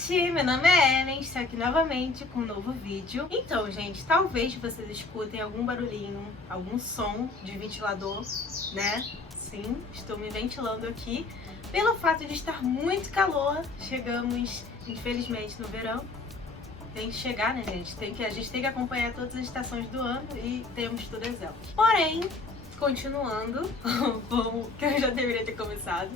gente, meu nome é Ellen, estou aqui novamente com um novo vídeo. Então, gente, talvez vocês escutem algum barulhinho, algum som de ventilador, né? Sim, estou me ventilando aqui. Pelo fato de estar muito calor, chegamos, infelizmente, no verão. Tem que chegar, né, gente? A gente tem que acompanhar todas as estações do ano e temos todas elas. Porém, continuando, que eu já deveria ter começado,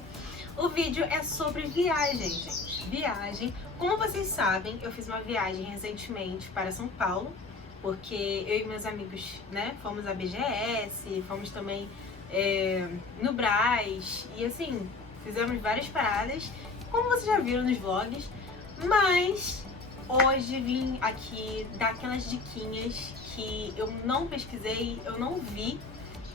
o vídeo é sobre viagem, gente. Viagem. Como vocês sabem, eu fiz uma viagem recentemente para São Paulo, porque eu e meus amigos, né, fomos à BGS, fomos também no Brás, e assim, fizemos várias paradas, como vocês já viram nos vlogs, mas hoje vim aqui dar aquelas diquinhas que eu não pesquisei, eu não vi.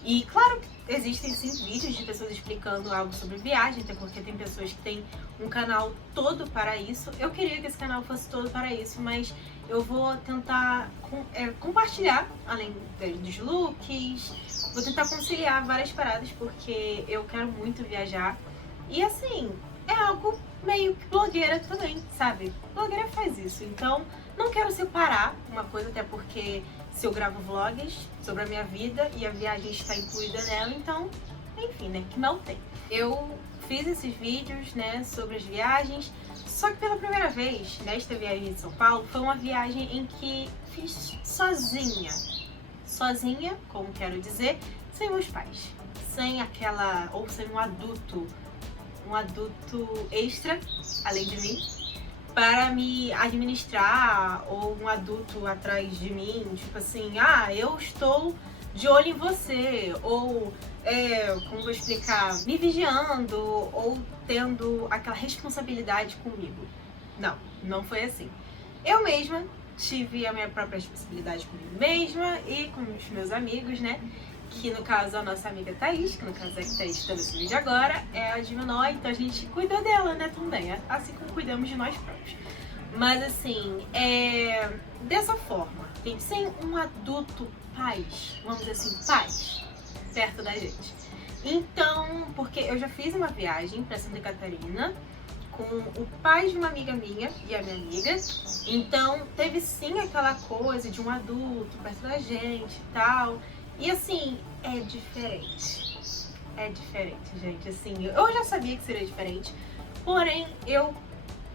E claro que existem sim vídeos de pessoas explicando algo sobre viagem, até porque tem pessoas que têm um canal todo para isso. Eu queria que esse canal fosse todo para isso, mas eu vou tentar compartilhar, além dos looks, vou tentar conciliar várias paradas, porque eu quero muito viajar. E assim, é algo meio que blogueira também, sabe? Blogueira faz isso, então não quero separar uma coisa, até porque se eu gravo vlogs sobre a minha vida e a viagem está incluída nela, então, enfim, né, que não tem. Eu fiz esses vídeos, né, sobre as viagens, só que pela primeira vez, nesta viagem de São Paulo, foi uma viagem em que fiz sozinha. Sozinha, como quero dizer, sem meus pais. Sem sem um adulto extra, além de mim, para me administrar, ou um adulto atrás de mim, tipo assim, eu estou de olho em você, ou, como vou explicar, me vigiando, ou tendo aquela responsabilidade comigo. Não foi assim. Eu mesma tive a minha própria responsabilidade comigo mesma e com os meus amigos, né? Que no caso a nossa amiga Thaís, que no caso é que Thaís está nesse vídeo agora, é a de menor, então a gente cuidou dela, né, também, assim como cuidamos de nós próprios. Mas assim, dessa forma, tem sem um adulto pais, vamos dizer assim, pais, perto da gente. Então, porque eu já fiz uma viagem para Santa Catarina com o pai de uma amiga minha e a minha amiga, então teve sim aquela coisa de um adulto perto da gente e tal. E assim, é diferente. É diferente, gente. Assim, eu já sabia que seria diferente, porém eu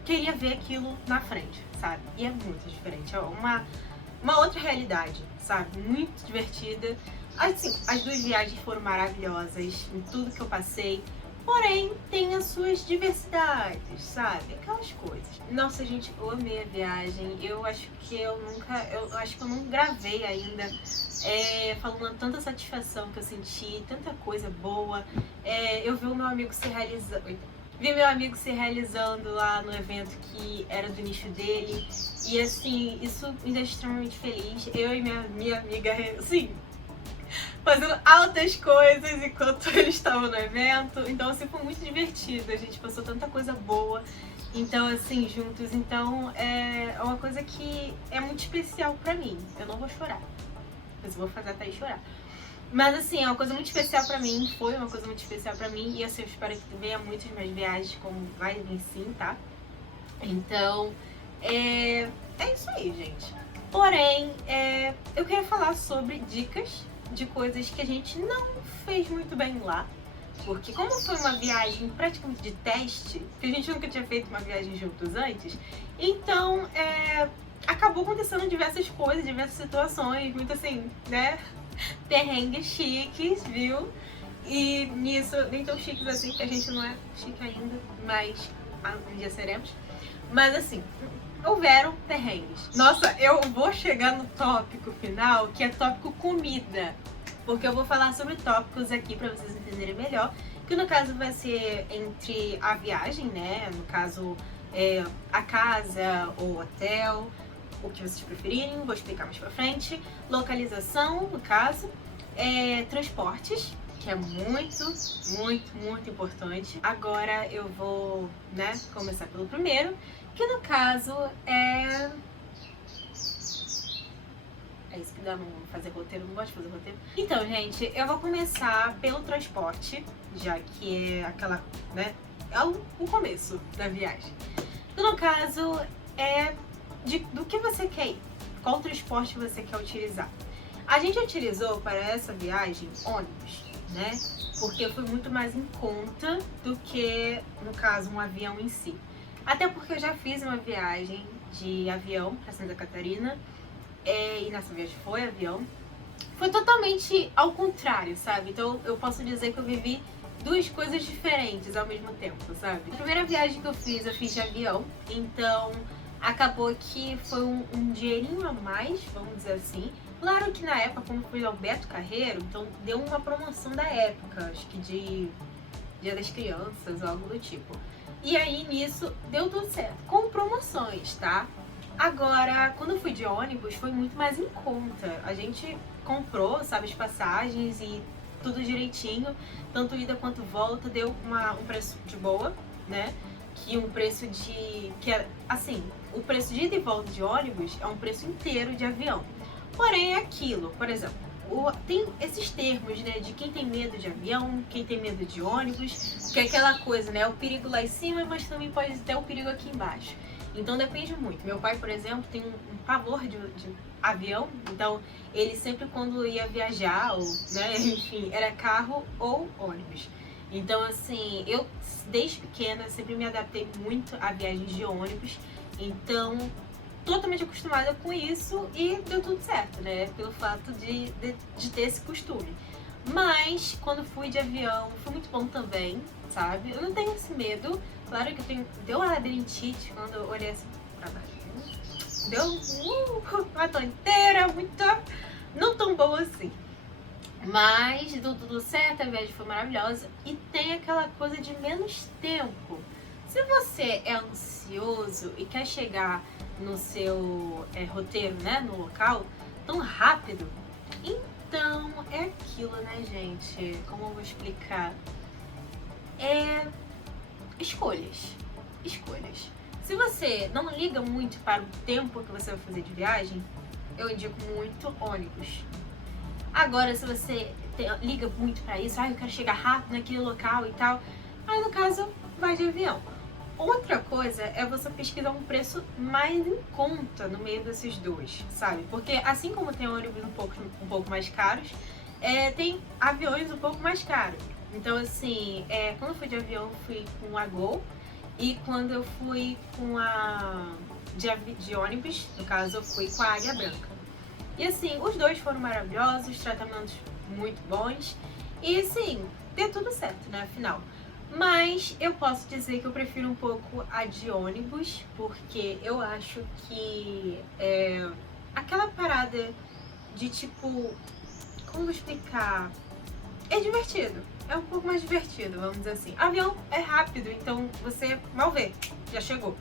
queria ver aquilo na frente, sabe? E é muito diferente. É uma outra realidade, sabe? Muito divertida. Assim, as duas viagens foram maravilhosas em tudo que eu passei. Porém, tem as suas diversidades, sabe? Aquelas coisas. Nossa, gente, eu amei a viagem. Eu acho que eu não gravei ainda falando tanta satisfação que eu senti, tanta coisa boa. Eu vi o meu amigo se realizando. Vi meu amigo se realizando lá no evento que era do nicho dele. E assim, isso me deixa extremamente feliz. Eu e minha amiga, assim, fazendo altas coisas enquanto eles estavam no evento. Então, assim, foi muito divertido. A gente passou tanta coisa boa. Então, assim, juntos. Então, é uma coisa que é muito especial pra mim. Eu não vou chorar, mas eu vou fazer a Thaís chorar. Mas, assim, é uma coisa muito especial pra mim. Foi uma coisa muito especial pra mim. E, assim, eu espero que venha muitas mais viagens, como vai vir sim, tá? Então, é isso aí, gente. Porém, eu queria falar sobre dicas de coisas que a gente não fez muito bem lá, porque como foi uma viagem praticamente de teste, que a gente nunca tinha feito uma viagem juntos antes, então acabou acontecendo diversas coisas, diversas situações, muito assim, né, perrengues chiques, viu? E nisso, nem tão chiques assim, porque a gente não é chique ainda, mas um dia seremos. Mas assim, houveram perrengues. Nossa, eu vou chegar no tópico final, que é tópico comida, porque eu vou falar sobre tópicos aqui pra vocês entenderem melhor, que no caso vai ser entre a viagem, né, no caso a casa ou hotel, o que vocês preferirem, vou explicar mais pra frente, localização, no caso, transportes, que é muito, muito, muito importante. Agora eu vou, né, começar pelo primeiro, que no caso é isso que dá, não fazer roteiro, não gosto de fazer roteiro. Então, gente, eu vou começar pelo transporte, já que é aquela, né, é o começo da viagem. No caso, é do que você quer ir, qual transporte você quer utilizar. A gente utilizou para essa viagem ônibus, né? Porque foi muito mais em conta do que, no caso, um avião em si. Até porque eu já fiz uma viagem de avião para Santa Catarina, e nessa viagem foi avião. Foi totalmente ao contrário, sabe? Então eu posso dizer que eu vivi duas coisas diferentes ao mesmo tempo, sabe? A primeira viagem que eu fiz de avião, então acabou que foi um dinheirinho a mais, vamos dizer assim. Claro que na época, como fui ao Beto Carreiro, então deu uma promoção da época, acho que de Dia das Crianças, algo do tipo. E aí nisso deu tudo certo, com promoções, tá? Agora, quando eu fui de ônibus, foi muito mais em conta. A gente comprou, sabe, as passagens e tudo direitinho, tanto ida quanto volta, deu um preço de boa, né? Que um preço que é, assim, o preço de ida e volta de ônibus é um preço inteiro de avião. Porém, é aquilo, por exemplo, tem esses termos, né, de quem tem medo de avião, quem tem medo de ônibus, que é aquela coisa, né, o perigo lá em cima, mas também pode ter o perigo aqui embaixo. Então depende muito. Meu pai, por exemplo, tem um pavor de avião, então ele sempre quando ia viajar, ou, né, enfim, era carro ou ônibus. Então, assim, eu desde pequena sempre me adaptei muito a viagens de ônibus, então totalmente acostumada com isso e deu tudo certo, né? Pelo fato de ter esse costume. Mas quando fui de avião, foi muito bom também, sabe? Eu não tenho esse medo. Claro que deu uma labirintite quando eu olhei assim pra baixo. Deu uma tonteira, muito, não tão boa assim. Mas deu tudo certo, a viagem foi maravilhosa. E tem aquela coisa de menos tempo. Se você é ansioso e quer chegar no seu roteiro, né, no local, tão rápido, então é aquilo, né, gente? Como eu vou explicar? É escolhas. Escolhas. Se você não liga muito para o tempo que você vai fazer de viagem, eu indico muito ônibus. Agora, se você liga muito para isso, eu quero chegar rápido naquele local e tal, aí no caso, vai de avião. Outra coisa é você pesquisar um preço mais em conta no meio desses dois, sabe? Porque assim como tem ônibus um pouco mais caros, tem aviões um pouco mais caros. Então, assim, quando eu fui de avião, eu fui com a Gol, e quando eu fui com de ônibus, no caso, eu fui com a Águia Branca. E assim, os dois foram maravilhosos, tratamentos muito bons, e assim, deu tudo certo, né, afinal. Mas eu posso dizer que eu prefiro um pouco a de ônibus, porque eu acho que aquela parada de tipo, como eu vou explicar? É divertido, é um pouco mais divertido, vamos dizer assim. Avião é rápido, então você mal vê, já chegou.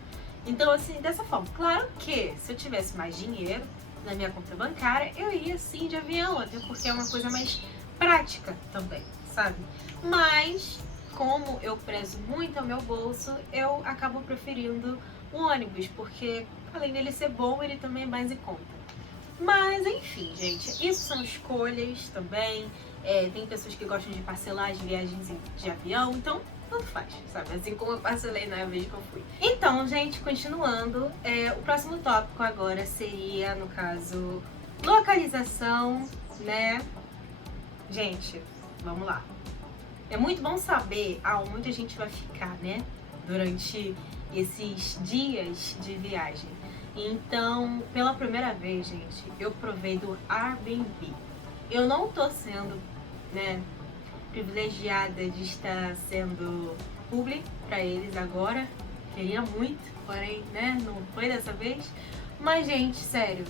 Então assim, dessa forma, claro que se eu tivesse mais dinheiro na minha conta bancária, eu iria sim de avião, até porque é uma coisa mais prática também, sabe? Mas como eu prezo muito ao meu bolso, eu acabo preferindo o ônibus, porque além dele ser bom, ele também é mais em conta. Mas enfim, gente, isso são escolhas também. Tem pessoas que gostam de parcelar as viagens de avião, então tanto faz, sabe? Assim como eu parcelei na vez que eu fui. Então, gente, continuando, o próximo tópico agora seria, no caso, localização, né? Gente, vamos lá. É muito bom saber aonde a gente vai ficar, né? Durante esses dias de viagem. Então, pela primeira vez, gente, eu provei do Airbnb. Eu não tô sendo, né, privilegiada de estar sendo publi pra eles agora. Queria muito, porém, né, não foi dessa vez. Mas, gente, sério,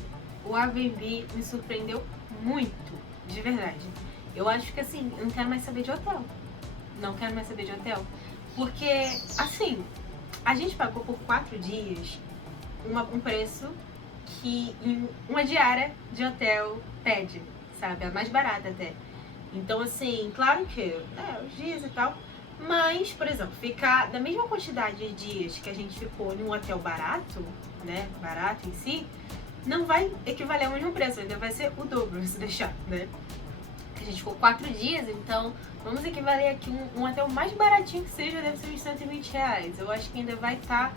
o Airbnb me surpreendeu muito, de verdade. Eu acho que, assim, eu não quero mais saber de hotel. Não quero mais saber de hotel. Porque, assim, a gente pagou por 4 dias um preço que uma diária de hotel pede, sabe? É mais barata até. Então, assim, claro que, os dias e tal. Mas, por exemplo, ficar da mesma quantidade de dias que a gente ficou em um hotel barato, né? Barato em si, não vai equivaler ao mesmo preço, ainda vai ser o dobro se deixar, né? A gente ficou 4 dias, então vamos equivaler aqui um hotel mais baratinho que seja, deve ser uns R$120. Eu acho que ainda vai estar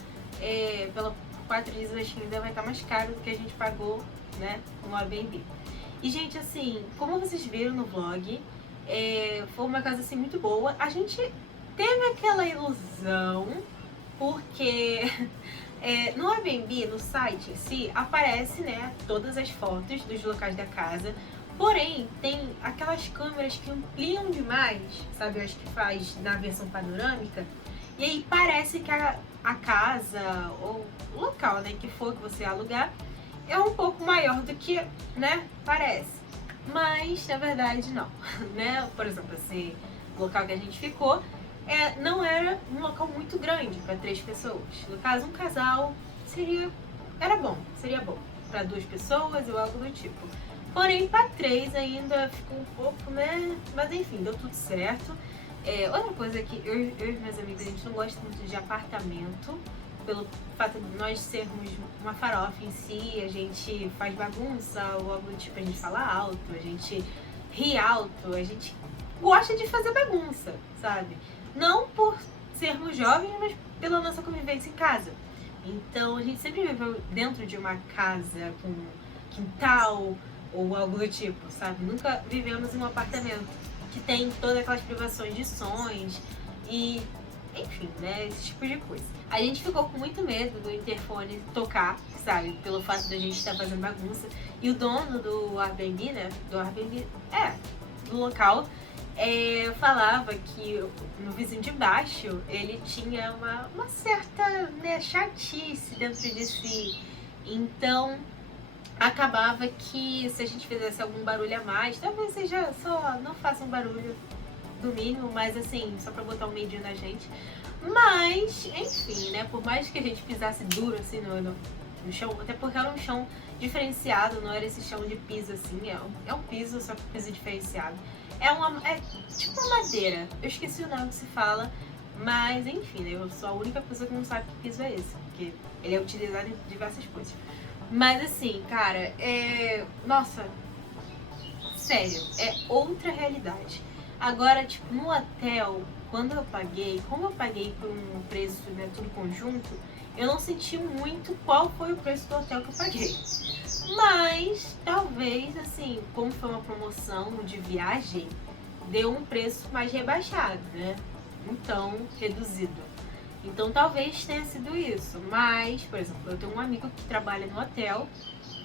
Pela 4 dias eu acho que ainda vai estar mais caro do que a gente pagou, né, no Airbnb. E, gente, assim, como vocês viram no vlog, foi uma casa, assim, muito boa. A gente teve aquela ilusão, porque no Airbnb, no site em si, aparece, né, todas as fotos dos locais da casa. Porém, tem aquelas câmeras que ampliam demais, sabe? Eu acho que faz na versão panorâmica. E aí parece que a casa, ou o local, né, que for que você alugar, é um pouco maior do que, né, parece. Mas, na verdade, não, né? Por exemplo, esse local que a gente ficou não era um local muito grande para 3 pessoas. No caso, um casal seria bom para 2 pessoas ou algo do tipo. Porém, para 3 ainda ficou um pouco, né? Mas enfim, deu tudo certo. Outra coisa que eu e meus amigos, a gente não gosta muito de apartamento, pelo fato de nós sermos uma farofa em si, a gente faz bagunça ou algo do tipo, a gente fala alto, a gente ri alto, a gente gosta de fazer bagunça, sabe? Não por sermos jovens, mas pela nossa convivência em casa. Então a gente sempre viveu dentro de uma casa com quintal ou algo do tipo, sabe? Nunca vivemos em um apartamento que tem todas aquelas privações de sons e, enfim, né? Esse tipo de coisa. A gente ficou com muito medo do interfone tocar, sabe? Pelo fato da gente estar fazendo bagunça. E o dono do Airbnb, né? Do local, falava que no vizinho de baixo ele tinha uma certa, né, chatice dentro de si. Então acabava que se a gente fizesse algum barulho a mais, talvez seja só não faça um barulho do mínimo, mas assim, só pra botar um medinho na gente. Mas, enfim, né, por mais que a gente pisasse duro assim no chão, até porque era um chão diferenciado, não era esse chão de piso assim, é um piso, só que piso diferenciado. É tipo uma madeira, eu esqueci o nome que se fala, mas enfim, né, eu sou a única pessoa que não sabe que piso é esse, porque ele é utilizado em diversas coisas. Mas assim, cara, nossa, sério, é outra realidade. Agora, tipo, no hotel, quando eu paguei, como eu paguei por um preço, né, tudo conjunto, eu não senti muito qual foi o preço do hotel que eu paguei. Mas, talvez, assim, como foi uma promoção de viagem, deu um preço mais rebaixado, né? Então, reduzido. Então, talvez tenha sido isso. Mas, por exemplo, eu tenho um amigo que trabalha no hotel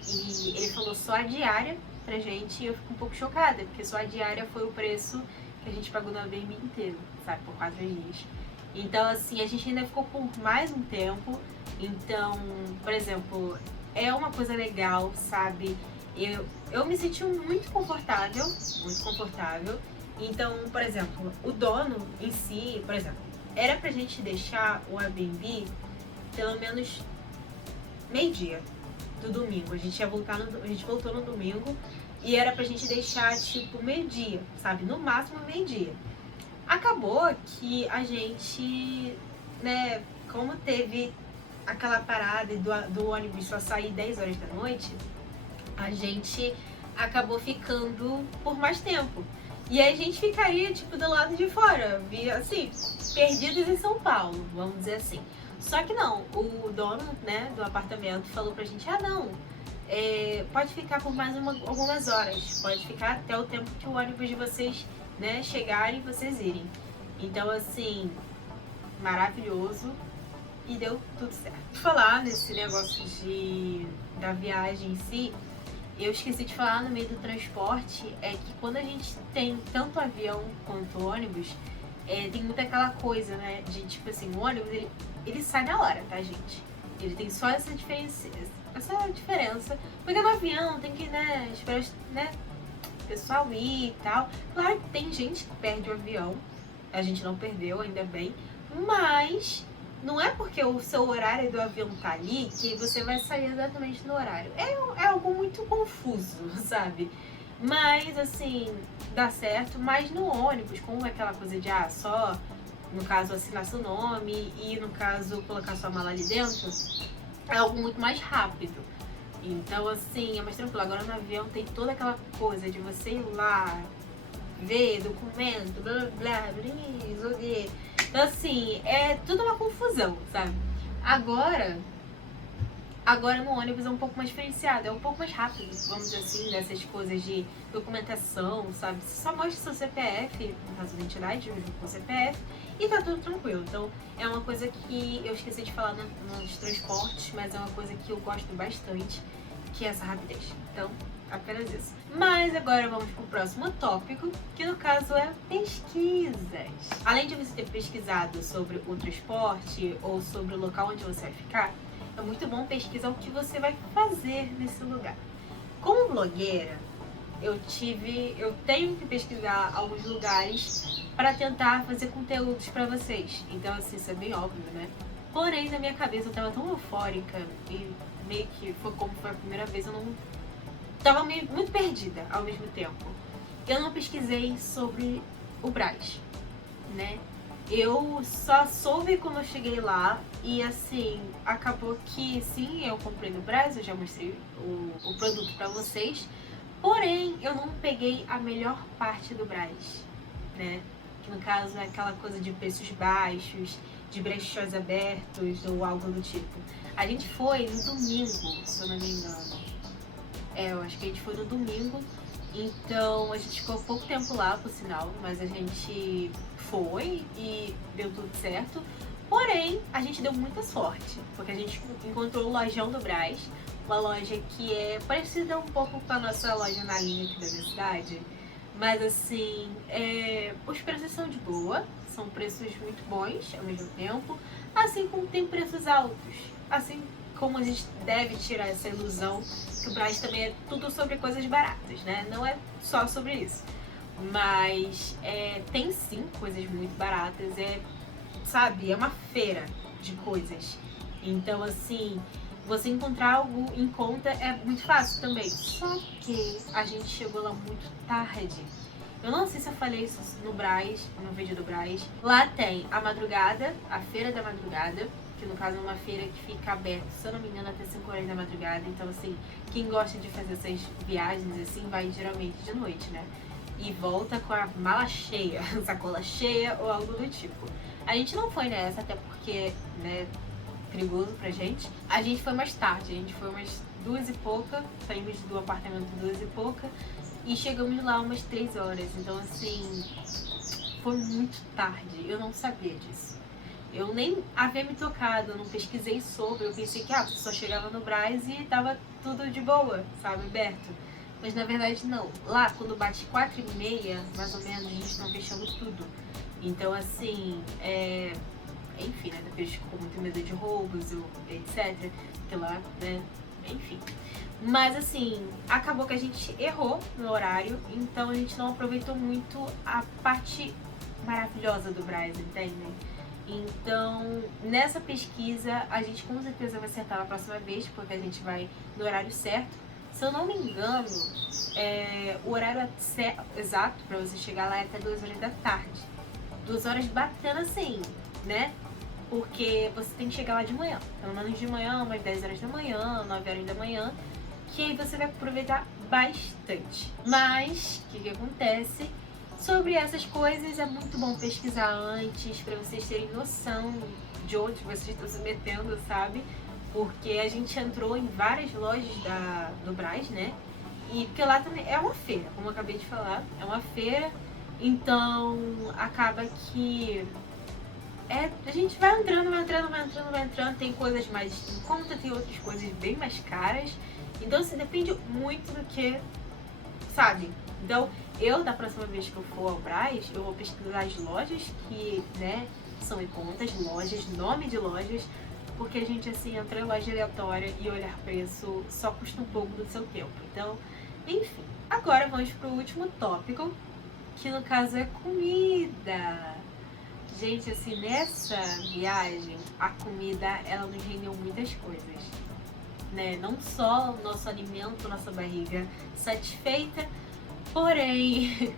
e ele falou só a diária pra gente e eu fico um pouco chocada, porque só a diária foi o preço que a gente pagou no Airbnb inteiro, sabe? Por 4 dias. Então, assim, a gente ainda ficou por mais um tempo. Então, por exemplo, é uma coisa legal, sabe? Eu me senti muito confortável, muito confortável. Então, por exemplo, o dono em si, por exemplo, era pra gente deixar o Airbnb pelo menos meio-dia do domingo. A gente voltou no domingo e era pra gente deixar tipo meio-dia, sabe? No máximo meio-dia. Acabou que a gente, né, como teve aquela parada do ônibus só sair 10 horas da noite, a gente acabou ficando por mais tempo. E aí a gente ficaria, tipo, do lado de fora, assim, perdidos em São Paulo, vamos dizer assim. Só que não, o dono, né, do apartamento falou pra gente, não, pode ficar por mais algumas horas, pode ficar até o tempo que o ônibus de vocês, né, chegarem e vocês irem. Então, assim, maravilhoso e deu tudo certo. Falar nesse negócio da viagem em si, eu esqueci de falar no meio do transporte, é que quando a gente tem tanto avião quanto ônibus, tem muita aquela coisa, né, de tipo assim, o ônibus, ele sai na hora, tá, gente? Ele tem só essa diferença, porque no avião tem que, né, esperar, né, o pessoal ir e tal. Claro que tem gente que perde o avião, a gente não perdeu, ainda bem, mas não é porque o seu horário do avião tá ali que você vai sair exatamente no horário. É algo muito confuso, sabe? Mas, assim, dá certo. Mas no ônibus, como é aquela coisa de, só, no caso, assinar seu nome e, no caso, colocar sua mala ali dentro, é algo muito mais rápido. Então, assim, é mais tranquilo. Agora no avião tem toda aquela coisa de você ir lá, ver documento, blá blá blá, blá. Então, assim, é tudo uma confusão, sabe? Agora no ônibus é um pouco mais diferenciado, é um pouco mais rápido, vamos dizer assim, dessas coisas de documentação, sabe? Você só mostra seu CPF, no caso da identidade, junto com o CPF, e tá tudo tranquilo. Então é uma coisa que eu esqueci de falar nos transportes, mas é uma coisa que eu gosto bastante, que é essa rapidez. Então, apenas isso. Mas agora vamos pro próximo tópico, que no caso é pesquisas. Além de você ter pesquisado sobre o transporte ou sobre o local onde você vai ficar, é muito bom pesquisar o que você vai fazer nesse lugar. Como blogueira, eu tenho que pesquisar alguns lugares para tentar fazer conteúdos para vocês. Então, assim, isso é bem óbvio, né? Porém, na minha cabeça eu tava tão eufórica e meio que foi como foi a primeira vez, eu não tava muito perdida ao mesmo tempo. Eu não pesquisei sobre o Brás, né? Eu só soube quando eu cheguei lá e assim, acabou que sim, eu comprei no Brás, eu já mostrei o produto pra vocês, porém eu não peguei a melhor parte do Brás, né? Que no caso é aquela coisa de preços baixos, de brechós abertos ou algo do tipo. A gente foi no domingo, se eu não me engano. Eu acho que a gente foi no domingo, então a gente ficou pouco tempo lá, por sinal, mas a gente foi e deu tudo certo. Porém, a gente deu muita sorte, porque a gente encontrou o Lojão do Brás, uma loja que é parecida um pouco com a nossa loja na linha aqui da minha cidade, mas assim, os preços são de boa, são preços muito bons ao mesmo tempo, assim como tem preços altos, assim como a gente deve tirar essa ilusão que o Brás também é tudo sobre coisas baratas, né? Não é só sobre isso. Mas tem sim coisas muito baratas, sabe, é uma feira de coisas. Então, assim, você encontrar algo em conta é muito fácil também. Só que a gente chegou lá muito tarde. Eu não sei se eu falei isso no Brás, no vídeo do Brás. Lá tem a madrugada, a feira da madrugada, que no caso é uma feira que fica aberta, se eu não me engano, até 5 horas da madrugada. Então, assim, quem gosta de fazer essas viagens, assim, vai geralmente de noite, né? E volta com a mala cheia, sacola cheia ou algo do tipo. A gente não foi nessa, até porque, né, perigoso pra gente. A gente foi mais tarde, a gente foi umas 2 e pouca, saímos do apartamento 2 e pouca e chegamos lá umas 3 horas. Então, assim, foi muito tarde, eu não sabia disso. Eu nem havia me tocado, eu não pesquisei sobre, eu pensei que só chegava no Brás e tava tudo de boa, sabe, aberto. Mas na verdade não. Lá, quando bate 4h30, mais ou menos, a gente tá fechando tudo. Então, assim, enfim, né, depois ficou muito medo de roubos, etc. Que lá, né, enfim. Mas, assim, acabou que a gente errou no horário, então a gente não aproveitou muito a parte maravilhosa do Brás, entendem? Então, nessa pesquisa, a gente com certeza vai acertar na próxima vez, porque a gente vai no horário certo. Se eu não me engano, o horário exato para você chegar lá é até 2 horas da tarde. 2 horas batendo assim, né? Porque você tem que chegar lá de manhã. Pelo menos de manhã, umas 10 horas da manhã, 9 horas da manhã, que aí você vai aproveitar bastante. Mas, o que acontece? Sobre essas coisas é muito bom pesquisar antes, para vocês terem noção de onde vocês estão se metendo, sabe? Porque a gente entrou em várias lojas do Brás, né? E porque lá também é uma feira, como eu acabei de falar, é uma feira, então acaba que a gente vai entrando, tem coisas mais em conta, tem outras coisas bem mais caras, então assim, depende muito do que, sabe? Então, da próxima vez que eu for ao Brás, eu vou pesquisar as lojas que, né, são em contas, lojas, nome de lojas, porque a gente, assim, entrar em loja aleatória e olhar preço só custa um pouco do seu tempo. Então, enfim. Agora vamos pro último tópico, que no caso é comida. Gente, assim, nessa viagem, a comida, ela nos rendeu muitas coisas, né? Não só o nosso alimento, nossa barriga satisfeita, porém,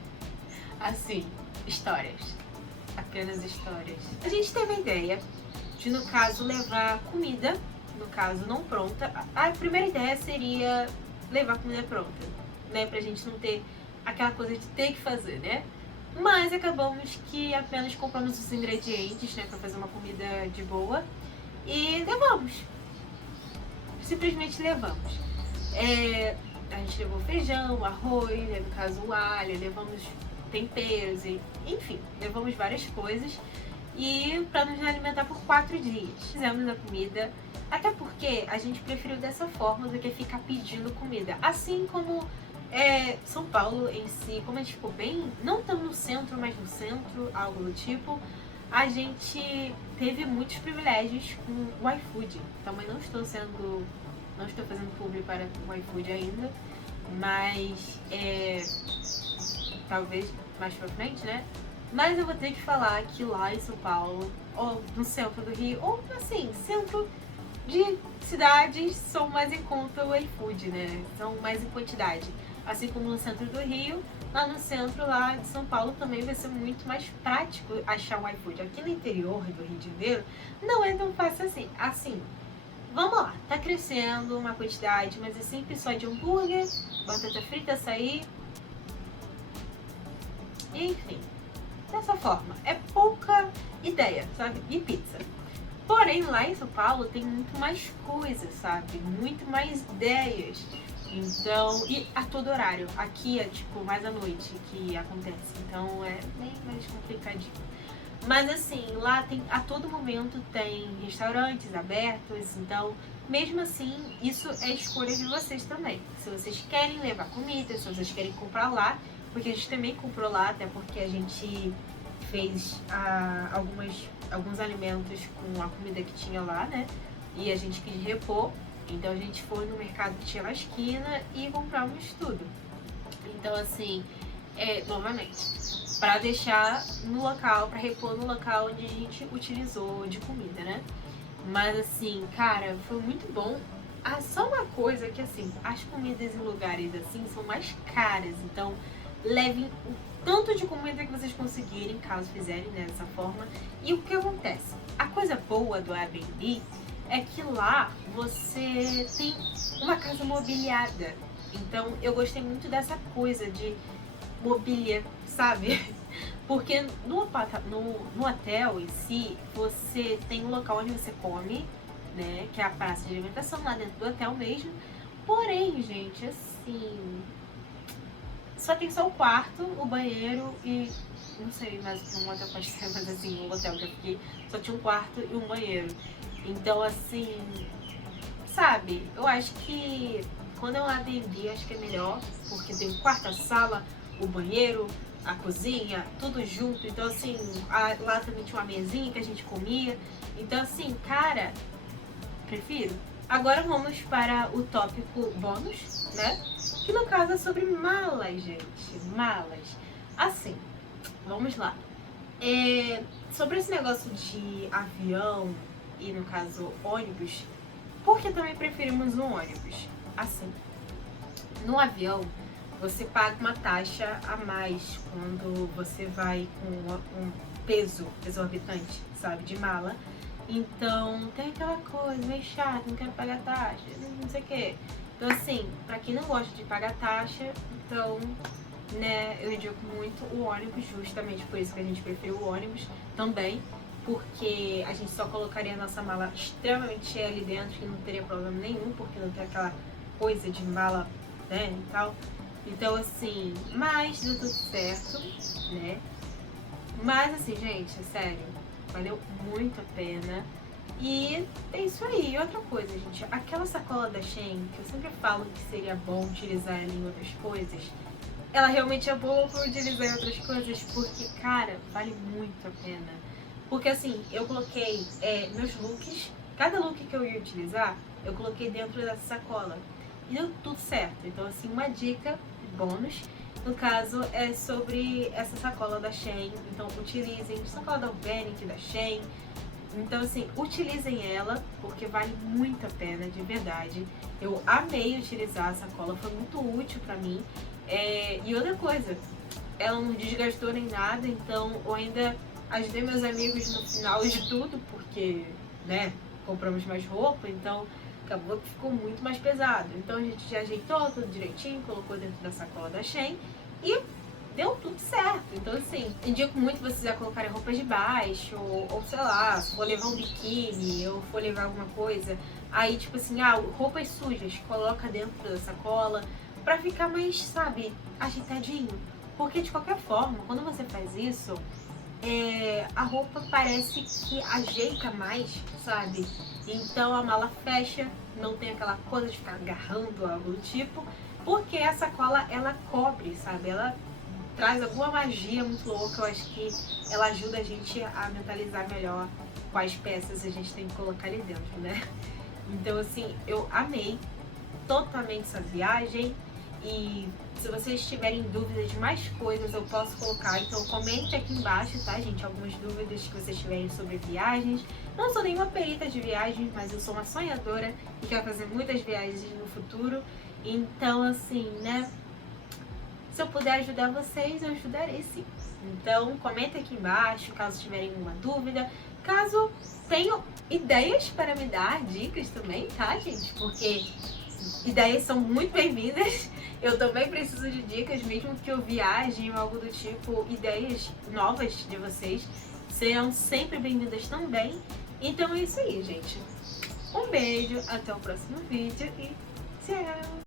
assim, histórias. Apenas histórias. A gente teve a ideia de, no caso, levar comida, no caso, não pronta. A primeira ideia seria levar comida pronta, né? Pra gente não ter aquela coisa de ter que fazer, né? Mas acabamos que apenas compramos os ingredientes, né? Pra fazer uma comida de boa. e levamos. Simplesmente levamos. A gente levou feijão, arroz, no caso o alho, levamos temperos, enfim, levamos várias coisas e para nos alimentar por 4 dias. Fizemos a comida, até porque a gente preferiu dessa forma do que ficar pedindo comida. Assim como São Paulo em si, como a gente ficou bem, não tão no centro, mas no centro, algo do tipo, a gente teve muitos privilégios com o iFood. Também não estou fazendo publi para o iFood ainda, mas talvez mais pra frente, né? Mas eu vou ter que falar que lá em São Paulo, ou no centro do Rio, ou assim, centro de cidades, são mais em conta o iFood, né? São mais em quantidade. Assim como no centro do Rio, lá no centro lá de São Paulo também vai ser muito mais prático achar um iFood. Aqui no interior do Rio de Janeiro não é tão fácil assim. Vamos lá, tá crescendo uma quantidade, mas é sempre só de hambúrguer, batata frita, açaí, enfim, dessa forma. É pouca ideia, sabe? E pizza. Porém, lá em São Paulo tem muito mais coisas, sabe? Muito mais ideias. Então, e a todo horário. Aqui é tipo mais à noite que acontece. Então é bem mais complicadinho. Mas assim, lá tem, a todo momento tem restaurantes abertos, então mesmo assim, isso é escolha de vocês também. Se vocês querem levar comida, se vocês querem comprar lá, porque a gente também comprou lá, até porque a gente fez alguns alimentos com a comida que tinha lá, né? E a gente quis repor, então a gente foi no mercado que tinha na esquina e compramos tudo. Então assim, novamente, para deixar no local, para repor no local onde a gente utilizou de comida, né? Mas assim, cara, foi muito bom. Ah, só uma coisa que assim, as comidas em lugares assim são mais caras, então levem o tanto de comida que vocês conseguirem, caso fizerem dessa forma. E o que acontece? A coisa boa do Airbnb é que lá você tem uma casa mobiliada. Então eu gostei muito dessa coisa de mobília, sabe? Porque no hotel em si, você tem um local onde você come, né? Que é a praça de alimentação, lá dentro do hotel mesmo. Porém, gente, assim, só tem só o quarto, o banheiro e não sei mais o que um hotel pode ser, mas assim, o hotel que eu fiquei só tinha um quarto e um banheiro. Então, assim, sabe, eu acho que quando é um Airbnb, acho que é melhor, porque tem o quarto, a sala, o banheiro, a cozinha, tudo junto. Então, assim, lá também tinha uma mesinha que a gente comia. Então, assim, cara, prefiro. Agora vamos para o tópico bônus, né? Que no caso é sobre malas, gente. Malas. Assim, vamos lá. Sobre esse negócio de avião e, no caso, ônibus, por que também preferimos um ônibus? Assim, no avião, você paga uma taxa a mais quando você vai com um peso exorbitante, sabe, de mala. Então, tem aquela coisa meio chata, não quero pagar taxa, não sei o quê. Então, assim, pra quem não gosta de pagar taxa, então, né, eu indico muito o ônibus, justamente por isso que a gente prefere o ônibus também, porque a gente só colocaria a nossa mala extremamente cheia ali dentro e não teria problema nenhum, porque não tem aquela coisa de mala, né, e tal. Então, assim, mas deu tudo certo, né? Mas, assim, gente, sério, valeu muito a pena. E é isso aí. E outra coisa, gente, aquela sacola da Shein, que eu sempre falo que seria bom utilizar ela em outras coisas, ela realmente é boa pra utilizar em outras coisas, porque, cara, vale muito a pena. Porque, assim, eu coloquei meus looks, cada look que eu ia utilizar, eu coloquei dentro dessa sacola. E deu tudo certo. Então, assim, uma dica bônus, no caso, é sobre essa sacola da Shein. Então, utilizem sacola da Organic, da Shein. Então, assim, utilizem ela, porque vale muito a pena, de verdade. Eu amei utilizar a sacola, foi muito útil pra mim. E outra coisa, ela não desgastou nem nada, então eu ainda ajudei meus amigos no final de tudo, porque, né, compramos mais roupa, então acabou que ficou muito mais pesado. Então a gente já ajeitou tudo direitinho, colocou dentro da sacola da Shein e deu tudo certo. Então, assim, indico muito vocês a colocarem roupas de baixo, ou sei lá, se for levar um biquíni, ou for levar alguma coisa. Aí, tipo assim, roupas sujas, coloca dentro da sacola, pra ficar mais, sabe, ajeitadinho. Porque de qualquer forma, quando você faz isso, a roupa parece que ajeita mais, sabe? Então a mala fecha, não tem aquela coisa de ficar agarrando algo do tipo, porque a sacola ela cobre, sabe? Ela traz alguma magia muito louca, eu acho que ela ajuda a gente a mentalizar melhor quais peças a gente tem que colocar ali dentro, né? Então assim, eu amei totalmente essa viagem. E se vocês tiverem dúvidas de mais coisas, eu posso colocar. Então comente aqui embaixo, tá, gente? Algumas dúvidas que vocês tiverem sobre viagens. Não sou nenhuma perita de viagens, mas eu sou uma sonhadora e quero fazer muitas viagens no futuro. Então, assim, né? Se eu puder ajudar vocês, eu ajudarei sim. Então, comenta aqui embaixo caso tiverem alguma dúvida. Caso tenham ideias para me dar, dicas também, tá, gente? Porque ideias são muito bem-vindas. Eu também preciso de dicas, mesmo que eu viaje ou algo do tipo. Ideias novas de vocês serão sempre bem-vindas também. Então é isso aí, gente. Um beijo, até o próximo vídeo e tchau!